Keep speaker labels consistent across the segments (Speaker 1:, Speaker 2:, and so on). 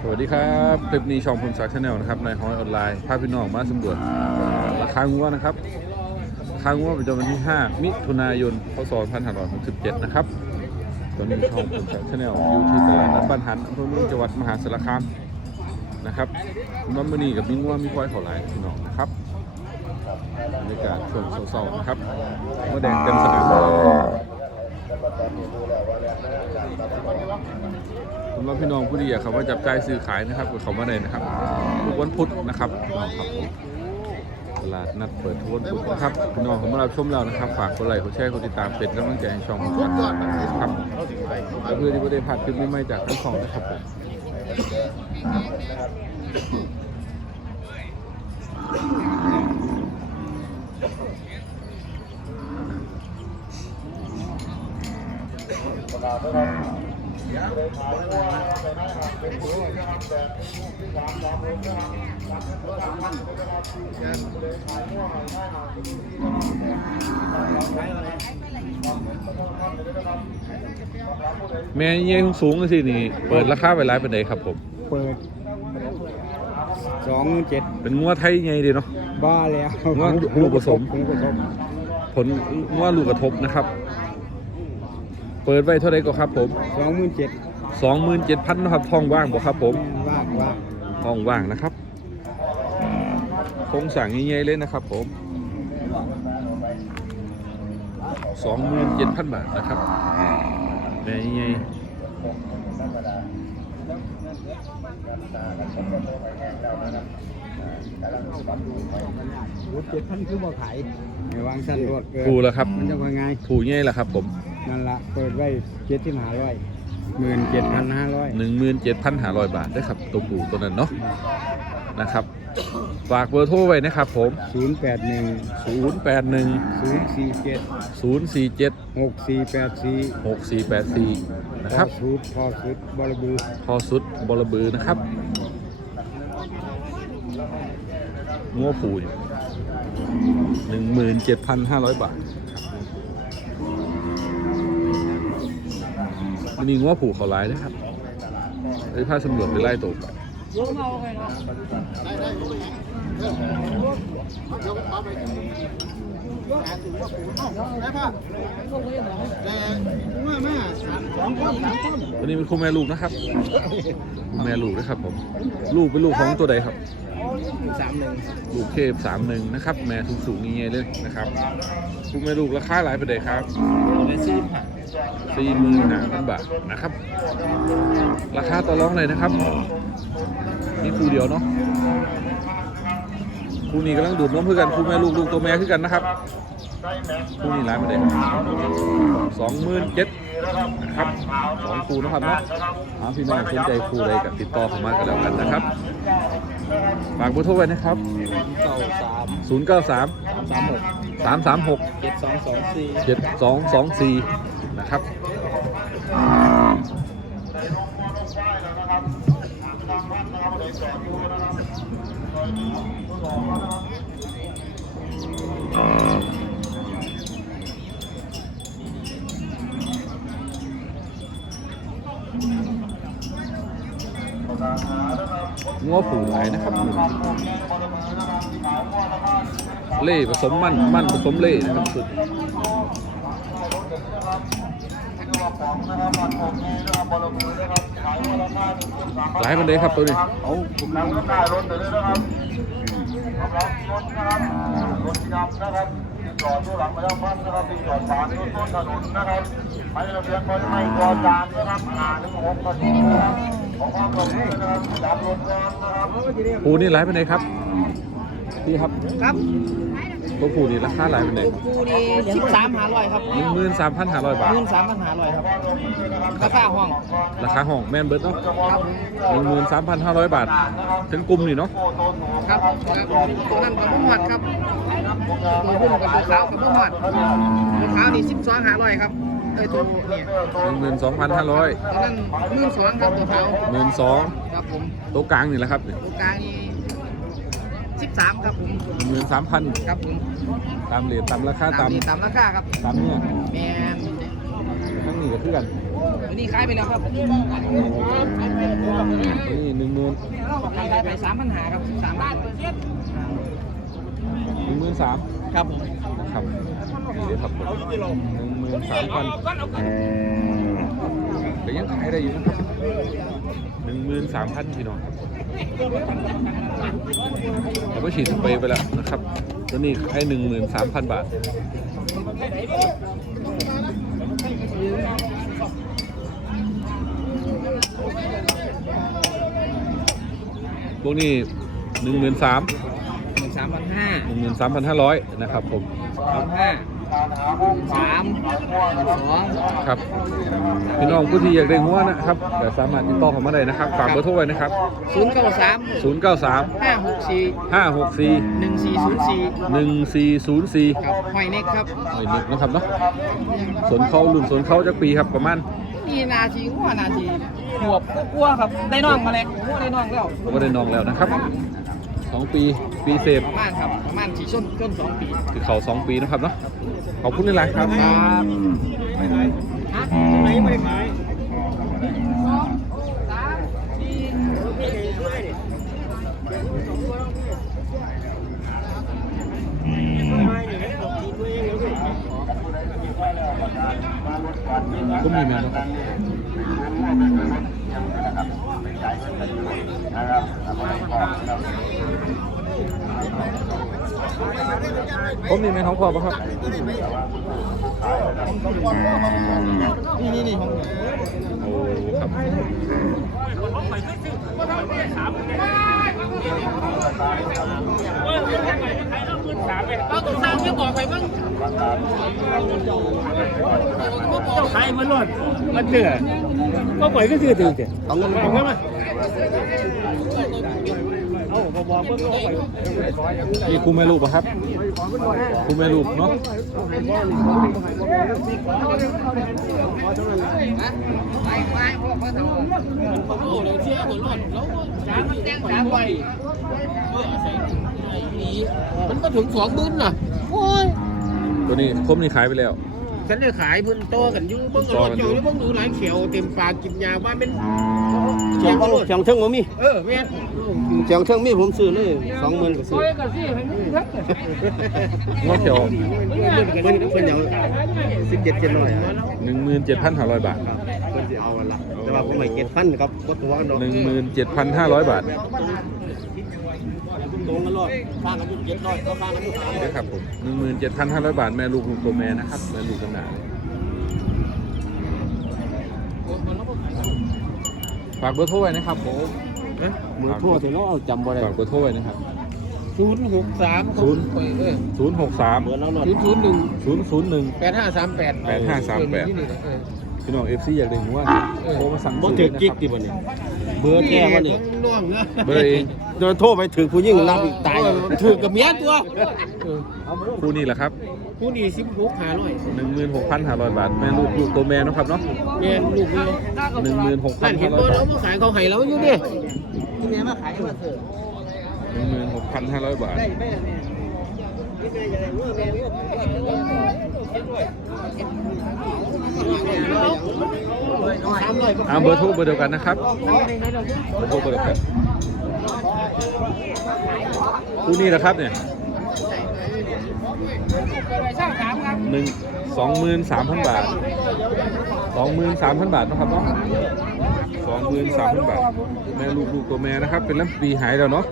Speaker 1: สวัสดีครับ คลิปนี้ช่องพลศักดิ์ชาแนลนะครับในฮอยออนไลน์พาพี่น้องมาสำรวจราคางัวนะครับราคางัวประจำวันที่ 5 มิถุนายนพศ2567นะครับตอนนี้ช่องพลศักดิ์ชาแนลอยู่ที่ตลาดนัดบ้านหันอำเภอเมืองจังหวัดมหาสารคามนะครับน้ำมันนี่กับมีงัวมีควายเขาหลายพี่น้องนะครับบรรยากาศช่วงเศร้าๆนะครับมะแดงเต็มสนามเลยำหรับพี่น้องผู้ที่อยากเขามาจับใจายซื้อขายนะครับก็เขามาได้นะครับทุกวันพุธนะครับพี่น้องครับผมตลาดนัดเปิดทุกวันพุธนะครับพี่น้องผมมารับชมแล้วนะครับฝากกดไลค์กดแชร์กดติดตามเป็นกำลังใจให้ช่องของผมนะครับและเพื่อที่จะได้พลาดคลิปใหม่ๆจากทั้งสองนะครับผม แม่เยี่ยงสูงๆสินี่ เปิดราคาไปหลายเป็นไดครับผม
Speaker 2: เปิดสองเจ็ด
Speaker 1: เป็นงัวไทยไงดีเนาะ
Speaker 2: บ้าแล้ว
Speaker 1: ว่าลูกผสม
Speaker 2: ลูกผสม
Speaker 1: ผลงัวลูกกระทบนะครับเปิดไว้เท่าไรก็ครับผม
Speaker 2: สองหมื่นเจ็ด
Speaker 1: 27,000นะครับท้องว่างบ่ครับ ผม
Speaker 2: ว่างว่าง
Speaker 1: ท้องว่างนะครับโครงสั่งใหญ่ๆเลยนะครับ ผม27,000บาทนะครับแม่ใหญ่
Speaker 2: รถเจ็ดพันคือบ่ขายไม่วางสั้นรถเกิน
Speaker 1: ผูแล้วครับ
Speaker 2: มันจะว่าไง
Speaker 1: ผูใหญ่แล้วครับผม
Speaker 2: นั่นละเปิดไว้เจ็ดที่หาร้อยหมื่นเจ็ดพันห้าร้อย
Speaker 1: 17,500บาทได้ครับตัวผูตัวนั้นเนาะนะครับฝากเบอร์โทรไว้นะครับผม
Speaker 2: ศูนย์แปดหนึ่ง
Speaker 1: 081
Speaker 2: ศูนย์สี่เจ็ด
Speaker 1: 047
Speaker 2: หกสี่แปดสี่
Speaker 1: 6484นะครับ
Speaker 2: พอสุดพอสุดบริบูรณ์
Speaker 1: พอสุดบลบือนะครับงัวผูอยู่หนึ่งหมื่นเจ็ดพันห้าร้อยบาท มันมีงัวผูเขาหลายนะครับไอ้ผ้าสำรวจไปไล่ตัวไปวันนี้เป็นคู่แม่ลูกนะครับคู่แม่ลูกนะครับผม ลูกเป็นลูกของตัวใดครับ
Speaker 2: สามหนึ่ง
Speaker 1: ลูกเคฟสามหนึ่งนะครับแม่สูงสูงๆงี้เลยนะครับคุณแม่ลูกราคาหลายไปเลยครับ
Speaker 2: เป็นสี่พัน
Speaker 1: สี่หมื่นห้าพันบาทนะครับ ราคาต่อรองเลยนะครับนี่คู่เดียวเนาะคู่นี้กำลังดูดนมเพื่อกันคู่แม่ลูกลูกตัวแม่คือกันนะครับคู่นี้ร้ายมาเลยสองหมื่นเจ็ดนะครับสองคู่นะครับเนาะเอาพี่น้องสนใจคู่ใดกับติดต่อเข้ามากันแล้วกันนะครับ ฝากเบอร์โทรไว้นะครับ
Speaker 2: เก้าสาม
Speaker 1: ศูนย์เก้าสาม
Speaker 2: สามหก
Speaker 1: สามสามหก
Speaker 2: เจ็ดสองสองสี่
Speaker 1: เจ็ดสองสองสี่นะครับ งัวผูหลายนะครับเล่ผสมมั่นมั่นผสมเล่นะครับสุดหลายมันเลยครับตัวนี้
Speaker 2: เอาผม
Speaker 3: นำรถหน้รถเลยนะครับกำลังรถนะครับรถที่นำนะครับจอดตู้หลังไประชาพันนะครับจอดฝานรถต้นถนนนะครับไประเบียงบริไม่จอดจานนะครับหาหนึ่งหกกระดิ่งนะครับ ขอความร่วมมือนะครับดับรถก่อนนะครับ
Speaker 1: ผูนี่หลายเป็นไงครับพี่ครับ
Speaker 4: ครับ
Speaker 1: ตัวผูนี่ราคาหลายเป็นไง
Speaker 4: กูนี่สิบสามหาร้อยครับ
Speaker 1: หนึ่งหมื่นสามพันห้าร้อยบาท
Speaker 4: เงินสามพันหาร้อยครับราคาห้อง
Speaker 1: ราคาห้องแมนเบิร์ดเนาะ
Speaker 4: ครับ
Speaker 1: หนึ่งหมื่นสามพันห้าร้อยบาท ถึงกลุ่มนี่เนาะ
Speaker 4: ครับครับตรงนั้นกับผู้หอดครับ ตัวหุ้มกับตัวขาวกับผู้หอดตัวขาวนี่สิบสองหาร้อยครับเอ้ยตัวเนี่ย
Speaker 1: หนึ่งหมื่นสองพันห้าร้อย
Speaker 4: ตอนนั้นหมื่นสองครับตัวขาว
Speaker 1: หมื่นสอง
Speaker 4: ครับผม
Speaker 1: ตัวกลางนี่แหละครับ
Speaker 4: ตัวกลางนี่สิบสามครับผม
Speaker 1: หนึ่งหมื่นสามพัน
Speaker 4: ครับผม
Speaker 1: ตามเหรียญตามราคาตาม
Speaker 4: ตามราคาครับ
Speaker 1: ตามเนี่ย
Speaker 4: แมน
Speaker 1: ทั้งนี้ก็คือกัน
Speaker 4: อ้วันนี้ขายไปแล้วครับ
Speaker 1: นี่หนึ่งหมื่น
Speaker 4: ขายไปสามพันหาครับสามบาท
Speaker 1: หนึ่งหมื่นสาม
Speaker 4: ครับผม
Speaker 1: ครับนี่เลยครับผมหนึ่งหมื่นสามพันแต่ยังขายได้อยู่นะครับหนึ่งหมื่นสามพันพี่น้องครับเราก็ฉีดสเปรย์ไปแล้วนะครับตัวนี้ขายหนึ่งหมื่นสามพันบาทพวกนี้หนึ่งหมื่นสาม
Speaker 4: หนึ่ง สามพันห้า
Speaker 1: หนึ่งหมื่นสามพันห้าร้อยนะครับผม
Speaker 4: สามห้าสามสอง
Speaker 1: ครับพี่น้องผู้ที่อยากได้งัวนะครับก็สามารถติดต่อเข้ามาได้นะครับฝากเบอร์โทรไว้นะครับ
Speaker 4: ศูนย์เก้าสาม
Speaker 1: 093
Speaker 4: ห้าหกสี่
Speaker 1: 564
Speaker 4: หนึ่งสี่ศูนย์สี่
Speaker 1: 1404
Speaker 4: ครับหอยเน็กครับ
Speaker 1: หน่อยนึกนะครับเนาะสวนเขารุ่นสวนเขาจักปีครับประมาณ
Speaker 4: นี่นาทีหัวนาทีหวบกลัวครับได้น้องมาแล้วหัวได้น้องแล้ว
Speaker 1: ก็ได้น้องแล้วนะครับ สองปีปีเสพ
Speaker 4: ประมาณครับประมาณสี่ช่นต้นสองปี
Speaker 1: คือเขาสองปีนะครับเนาะขอบคุณหลายๆครับ
Speaker 4: ครับ
Speaker 1: ก็มีแมนนะครับ ผมมีแมนท้องพอปะครับ
Speaker 4: นี่นี่นี่
Speaker 1: โอ้ครับ
Speaker 4: เราต้องสร้างเพื่บอกไปบ้าง
Speaker 2: ขายมันรอดมันเถื่อก็ปล่อยก็ถือถือเถอะเอาเงินมาเอาเงินมา
Speaker 1: นี่ครูแม่ลูกป่ะครับครูแม่ลูกเนาะ
Speaker 4: ไปไปพ่อพ่อทำโอ้เราเชื่อหัวร้อนแล้วจ้ามันแจ้งสามใบมันก็ถึงสองหมื่นน่ะโอ้ย
Speaker 1: ตัวนี้คมนี่ขายไปแล้ว
Speaker 5: ฉันได้ขายเพิ่นโตกันอยู่เบิ่ง
Speaker 1: โต
Speaker 5: เอา
Speaker 1: กันอยู่
Speaker 5: เจ้าแล้วเบิ่งดูหลายเขียวเต็มปากกินยาบ้านเป็น
Speaker 2: เสียงเสียงเทิงบ่มี
Speaker 5: เออแม่น
Speaker 2: เสียงเทิงมีผมซื้อเลยสองหมื่นก็ซื้อ
Speaker 1: งอเขียว
Speaker 2: เพิ่นเพิ่นเอาสิบเจ็ดเจ็ดร้อย
Speaker 1: หนึ่งหมื่นเจ็ดพันห้าร้อยบาท
Speaker 2: ครับเพิ่นสิเอาอันละแต่ว่าผมไม่เก็บพันครับกดตัวกันดอก
Speaker 1: หนึ่งหมื่นเจ็ดพันห้าร้อยบาท
Speaker 2: ตรงกันรอดข้างกันอยู่เจ็ดร้อยก็ข้างกันอยู่สามร้อย
Speaker 1: นะครับผมหนึ่งหมื่นเจ็ดพันห้าร้อยบาทแม่ลูกลูกตัวแม่นะครับแม่ลูกกันหนาเลยฝากเบอร์โทรไว้นะครับผม
Speaker 2: มือโทษถึงเนาะเอาจำบ่ได้
Speaker 1: ฝากเบอร์โทรไว้นะครับ
Speaker 5: ศูนย์หกสาม
Speaker 1: ศูนย์
Speaker 5: เออ
Speaker 1: ศูนย์หกสาม
Speaker 2: เบอร์เรารอด
Speaker 5: ศูนย์ศูนย์หนึ่ง
Speaker 1: ศูนย์ศูนย์หนึ่ง
Speaker 5: แปดห้าสามแปด
Speaker 1: แปดห้าสามแปด
Speaker 5: ที่นี่เออ
Speaker 1: พี่น้องเอฟซีอยากได้หัวโทรมาสั่ง
Speaker 2: บ่
Speaker 1: ซื้อ
Speaker 2: ถื
Speaker 1: เล
Speaker 2: อย
Speaker 1: นะ
Speaker 2: กิ๊
Speaker 1: ค
Speaker 2: ก
Speaker 1: รับ
Speaker 2: ติบ่นี่เบอร์แก้บ่นี่
Speaker 5: น่วงนะ
Speaker 1: เบอร์เอง
Speaker 2: โดนโทรไปถือผู้หญิงรับอีกตาย
Speaker 5: เออถือกับเมียตัวเออ
Speaker 1: คู่นี้แหละครับ
Speaker 5: ผู้นี้สิบหกหาร้อย
Speaker 1: หนึ่งหมื่นหกพันห้าร้อยบาทแม่ลูกลูกตัวแม่เนาะครับเนาะ
Speaker 5: แม่นลูกเดียว
Speaker 1: หนึ่งหมื่นหกพั
Speaker 5: นั่
Speaker 1: น
Speaker 5: นเห็
Speaker 1: ห้านร้อย
Speaker 5: บ่
Speaker 1: บา
Speaker 5: เรา
Speaker 1: ท
Speaker 5: มาขายเขาให้เราอยู่ดิ
Speaker 1: หนึ่งหมื่นหกพันห้าร้อยบาท
Speaker 5: สามร้อย
Speaker 1: อ่าเบอร์โทรเบอร์เดียวกันนะครับเบอร์โทรเบอร์เดียวกันคู่นี้นะครับเนี่ยหนึ่งสองหมื่นสามพันบาทสองหมื่นสามพันบาทนะครับเนาะสองหมื่นสามพันบาทแม่ลูกลูกตัวแม่นะครับ เป็นลำปีหายแล้วเนาะ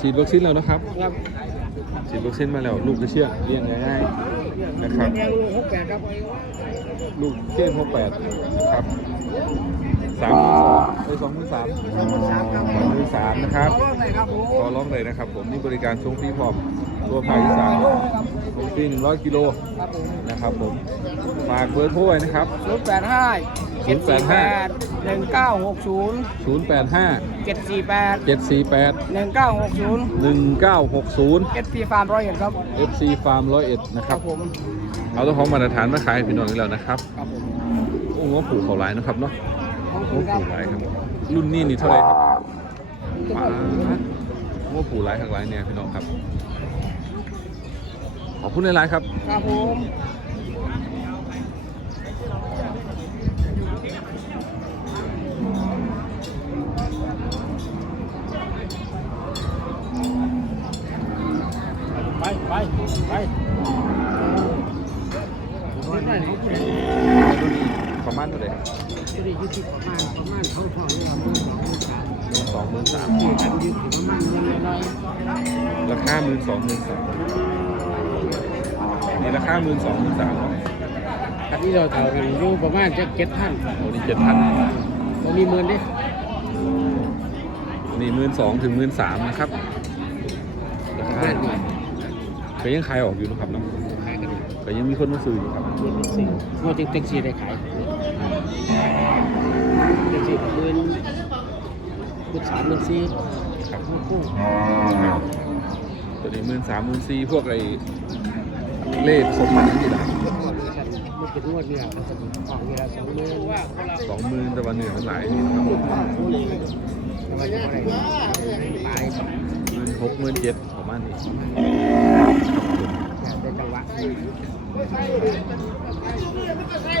Speaker 1: ฉีดวัคซีนแล้วนะครับฉีดวัคซีนมาแล้วลูกจะเชื่อเลี้ยงง่ายๆนะครับ
Speaker 5: ลูกหกแปดครับ
Speaker 1: ลูกเส้นหกแปดครับสามหมื่นสองไปสองหมื่นสามสองหมื่นสามนะครับต่อรองเลยนะครับ ผมนี่บริการช่วงฟรีพร้อมตัวภาคอีสานส่งฟรีหนึ่งร้อยกิโลนะครับผมฝากเบอร์โทรไว้นะครับ
Speaker 5: ศูนย์แปดห้า
Speaker 1: ศูนย์แปดห้า
Speaker 5: หนึ่งเก้าหกศูนย์
Speaker 1: ศูนย์แปดห้า
Speaker 5: เจ็ดสี่แปด
Speaker 1: เจ็ดสี่แปด
Speaker 5: หนึ่งเก้าหกศูนย์
Speaker 1: หนึ่งเก้าหกศูนย์
Speaker 5: เอสพีฟาร์มร้อยเอ็ดครับ
Speaker 1: FC Farm ร้อยเอ็ดนะค
Speaker 5: ค
Speaker 1: รั
Speaker 5: รั
Speaker 1: บบ
Speaker 5: ผม
Speaker 1: เอาตัวของมาตรฐานมาขายพี่น้องอีกแล้วนะครับ
Speaker 5: ครับผม
Speaker 1: โอ้โหผูกเขาหลายนะครับเนาะ
Speaker 5: ขอโอ้
Speaker 1: ผูกหลายครับ รุ่นนี้นี่เท่าไรครับป้าโอ้ผูกหลายข้างลายเนี่ยพี่น้องครับ ขอบคุณหลายๆครับ
Speaker 5: ครับผม
Speaker 2: ไปไป
Speaker 1: ไป ประมาณเท่าไหร่ครับ
Speaker 2: จะได้ยึดที่ประมาณประมาณเขาทองเราไม่สองไม่สาม
Speaker 1: สองหมื่นสาม
Speaker 2: ที่กันยึดประมาณเงินน้อย
Speaker 1: ราคาหมื่นสองหมื่นสามนี่ราคาหมื่นสองหมื่นสาม
Speaker 2: คันนี้เราเท่ากันอยู่ประมาณจะเจ็ดพัน
Speaker 1: โอ้นี่เจ็ดพัน
Speaker 2: เรามีหมื่นดิ
Speaker 1: นี่หมื่นสองถึงหมื่นสามนะครับราคา
Speaker 2: มาณนี้
Speaker 1: ก็ยังขายออกอยู่นะครับเนาะ
Speaker 2: กันอยู่
Speaker 1: ก็ยังมีคนมาซื้ออยู่ครับ
Speaker 2: เจ็ดสี่งวดเต็งสี่ได้ขายเต็งสี่หมื่นหมื่นสามหมื่นสี่
Speaker 1: ครับ
Speaker 2: คู่
Speaker 1: ตัวนี้หมื่นสามหมื่นสี่พวกไอ้เล่สมหมันนี่แหละ
Speaker 2: มันเป็นงวดเนี่ยมันจะออกเวลาสองหมื่นว่า
Speaker 1: สองหมื่นแต่วันเหนือมันหลายนี่ครับผม
Speaker 2: ตาย
Speaker 1: หมื่นหกหมื่นเจ็ดประมาณนี้
Speaker 2: ไม่ใช่ไม่ใช่ไม่ใช่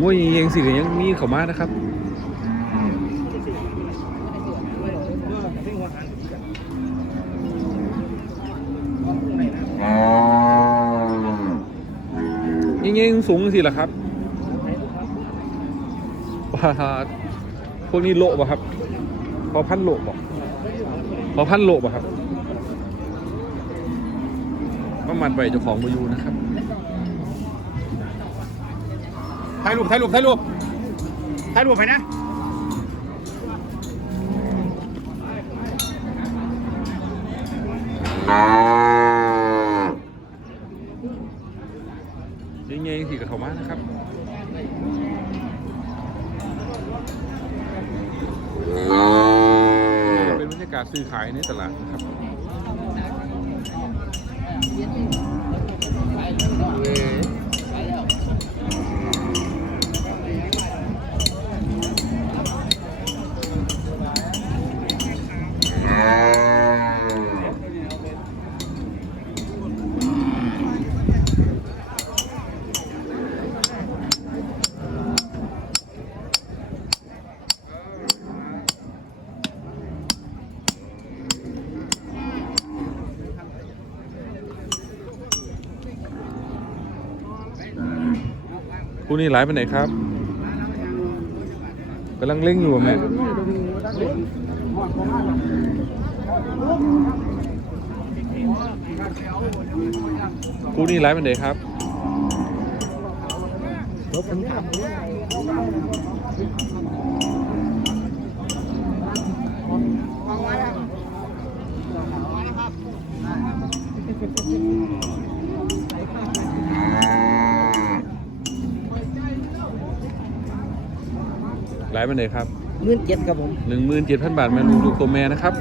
Speaker 1: งวยเองสิก็ยังมีเข้ามานะครับยิงยิงสูงสิล่ะครับว่าพวกนี้โละป่ะครับ พอพันโละป่ะพอพันโละป่ะครับประมาณไปเจ้าของมาอยู่นะครับ
Speaker 2: ถ่ายรูปถ่ายรูปถ่ายรูปถ่ายรูปไปนะ
Speaker 1: ยิงยิงสิกับเขามานะครับเป็นบรรยากาศซื้อขายในตลาดนะครับ คู่นี้ไลฟ์ไปไหนครับกำลังเล่งอยู่แม่คู่นี้ไลฟ์ไปไหนครับ
Speaker 2: รถผมถาม
Speaker 1: ไลฟ์ไปไหนครับ
Speaker 2: หมื่นเจ็ดครับผม
Speaker 1: หนึ่งหมื่นเจ็ดพันบาทแม่ลูกลูกตัวแม่นะครับ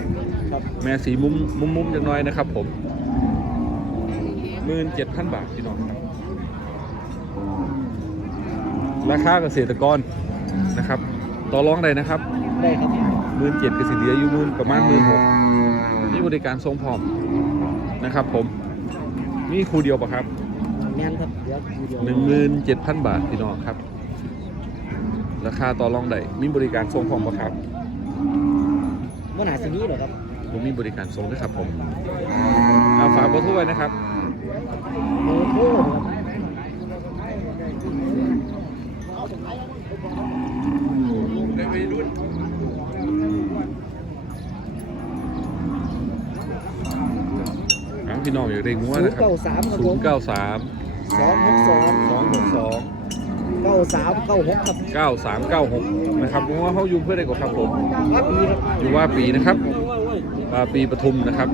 Speaker 2: ครับ
Speaker 1: แม่สีมุมมุมมุมจังน้อยนะครับ ผมหมื่นเจ็ดพันบาทพี่น้องครับราคาเกษตรกรนะครับ ต่อรองได้นะครับ
Speaker 2: ได้ครับ
Speaker 1: หมื่นเจ็ดกสิเหลืออยู่หมื่นประมาณหมื่นหกนี่บริการทรงพร้อมนะครับ ผมนี่ครูเดียวปะครับ
Speaker 2: แม่นครับเดี๋ยวเดี๋ยว
Speaker 1: หนึ่งหมื่นเจ็ดพันบาทพี่น้องครับ ราคาต่อรองได้มีบริการส่งพร้อมบ่ครับ
Speaker 2: บ่หนาสินี้เหรอครับ
Speaker 1: ผมมีบริการส่งด้วยครับผมเอาฝากบอร์โไว้นะครับ
Speaker 2: เอร์โทรใน
Speaker 1: วัรุ่นพี่น้องอย่าเร่งัว
Speaker 2: นะ
Speaker 1: ครับ
Speaker 2: 093
Speaker 1: 093
Speaker 2: 262
Speaker 1: 262 เก้าสาม
Speaker 2: สองหกสอง
Speaker 1: สองหกสอง
Speaker 2: เก้าสามเก้าหกครับ
Speaker 1: เก้าสามเก้าหกนะครับงัวเขาอยู่เพื่อได้กว่าครับผม
Speaker 2: ว่าปีครับ
Speaker 1: อยู่ว่าปีนะครับว่าปีปทุมนะครับ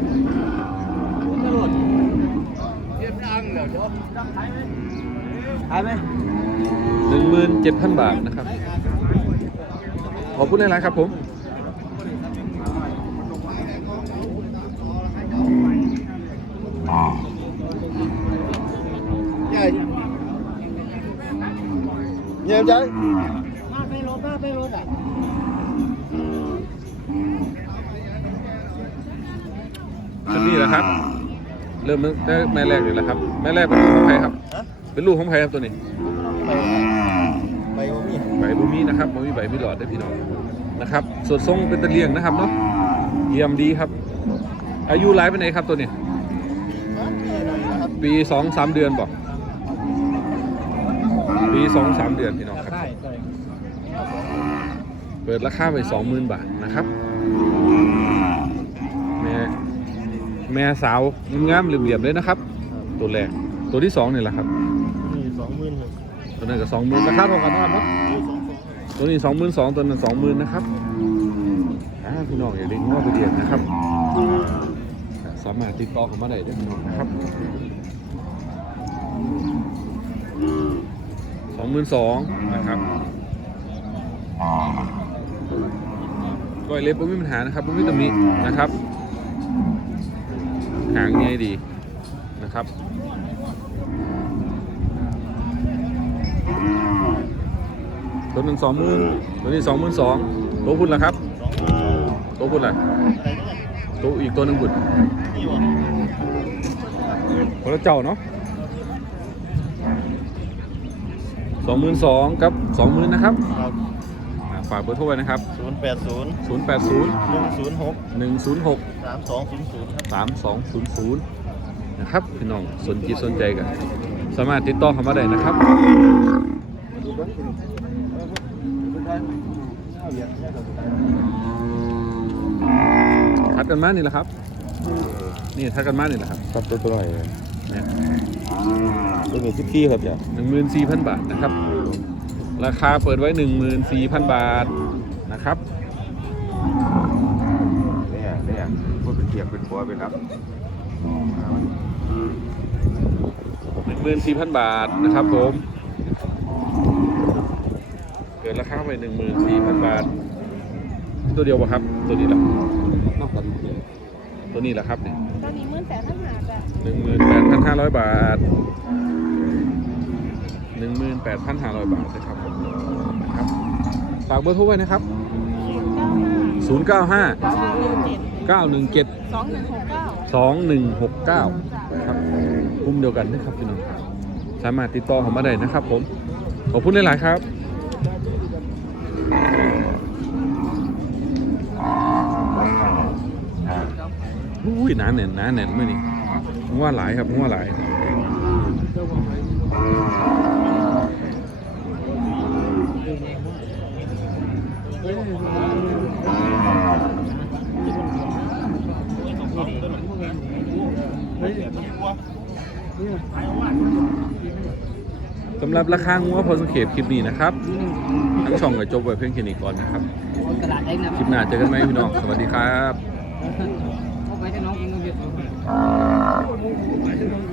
Speaker 2: ขายไหม
Speaker 1: หนึ่งหมื่นเจ็ดพันบาทนะครับ ขอบคุณหลายๆครับผม
Speaker 2: ใช่ มใจ
Speaker 1: ชุดนี้แหละครับ เริ่มตั้งแต่แม่แรกเลยแหละครับ แม่แรกเป็นลูกของใครครับ เป็นลูกของใครครับตัวนี้
Speaker 2: ไปบ่มี
Speaker 1: ใบบุมีนะครับบุมีใบมีหลอดได้พี่น้องนะครับส่วนทรงเป็นตะเลียงนะครับเนาะเยี่ยมดีครับ อายุร้ายไปไหนครับตัวนี้ ปีสองสามเดือนบอก ปีสองสามเดือนพี่น้องครับ เปิดราคาไปสองหมื่นบาทนะครับ แม่แม่สาวงามๆเหลี่ยมๆเลยนะครับ ตัวแรกตัวที่สองนี่แหละครับ
Speaker 2: นี่สองหมื่นหก
Speaker 1: ตัวนั้นก็สองหมื่นราคาเท่ากันนะครับเนาะตัวนี้สองหมื่นสองตัวนั้นสองหมื่นนะครับอ่าพี่น้องอย่าลืมว่าไปเรียนนะครับ สามารถติดต่อเข้ามาได้ด้วยพี่น้องนะครับสอง หมื่นสองนะครับก้อยเล็บไม่มีปัญหานะครับไม่มีตำหนินะครับ หางไงดีนะครับตัวหนึ่งสองหมื่นตัวนี้สองหมื่นสองตัวพุ่นละครับตัวพุ่นละตัวอีกตัวหนึ่งพุ่นคนละเจ้าเนาะ สองหมื่นสองกับสองหมื่นนะครับ
Speaker 2: ครับ
Speaker 1: อ่าฝากเบอร์โทรไว้นะครับ
Speaker 2: ศูนย์แปดศูนย์
Speaker 1: ศูนย์แปดศูนย์
Speaker 2: หนึ่งศูนย์หก
Speaker 1: หนึ่งศูนย์หก
Speaker 2: สามสองศูนย์ศูนย์ครับ
Speaker 1: สามสองศูนย์ศูนย์นะครับพี่น้องสนจิตสนใจกันสามารถติดต่อเข้ามาได้นะครับทัดกันมานี่แหละครับ นี่ทัดกันมานี่แหละครับ
Speaker 2: ครับตัวตัวไหน
Speaker 1: เนี่ย
Speaker 2: ตัวนี้สิบสี่ครับจ้ะ
Speaker 1: หนึ่งหมื่นสี่พันบาทนะครับ ราคาเปิดไว้หนึ่งหมื่นสี่พันบาทนะครับ
Speaker 2: เนี่ยเนี่ยพูดเป็นเกียกเป็นบัวเป็นรับ
Speaker 1: หนึ่งหมื่นสี่พันบาทนะครับผมเกิดราคาไปหนึ่งหมื่นสี่พันบาท ตัวเดียวป่ะครับ ตัวนี้แหละ
Speaker 2: นอกกัน
Speaker 1: ตัวนี้แหละครับเนี่ย
Speaker 6: ตอนนี้มื่นแปดพันหาจ้ะ
Speaker 1: หนึ่งหมื่นแปดพันห้าร้อยบาทหนึ่งหมื่นแปดพันห้าร้อยบาทนะครับผมนะครับฝากเบอร์โทรไว้นะครับ
Speaker 6: ศูนย์เก้าห้า
Speaker 1: ศูนย์เก้าห้า
Speaker 6: เก้าหนึ่งเจ็ด
Speaker 1: เก้าหนึ่งเจ็ด
Speaker 6: สองหนึ่งหกเก้า
Speaker 1: สองหนึ่งหกเก้าครับกลุ่มเดียวกันนะครับพี่น้องครับสามารถติดต่อเขามาได้นะครับผม ขอบคุณหลาย ๆ ครับ อุ้ยหนาแน่นหนาแน่นเมื่อนี้งัวหลายครับงัวหลายสำหรับราคางัวพอสังเกตคลิปนี้นะครับ ทั้งช่องกับจบไว้เพียงแค่นี้ก่อนนะครับ
Speaker 5: กระดาษเองนะ
Speaker 1: คลิปหน้าเจอกันไหมพี่น้อง สวัสดีครับ
Speaker 5: Thank you.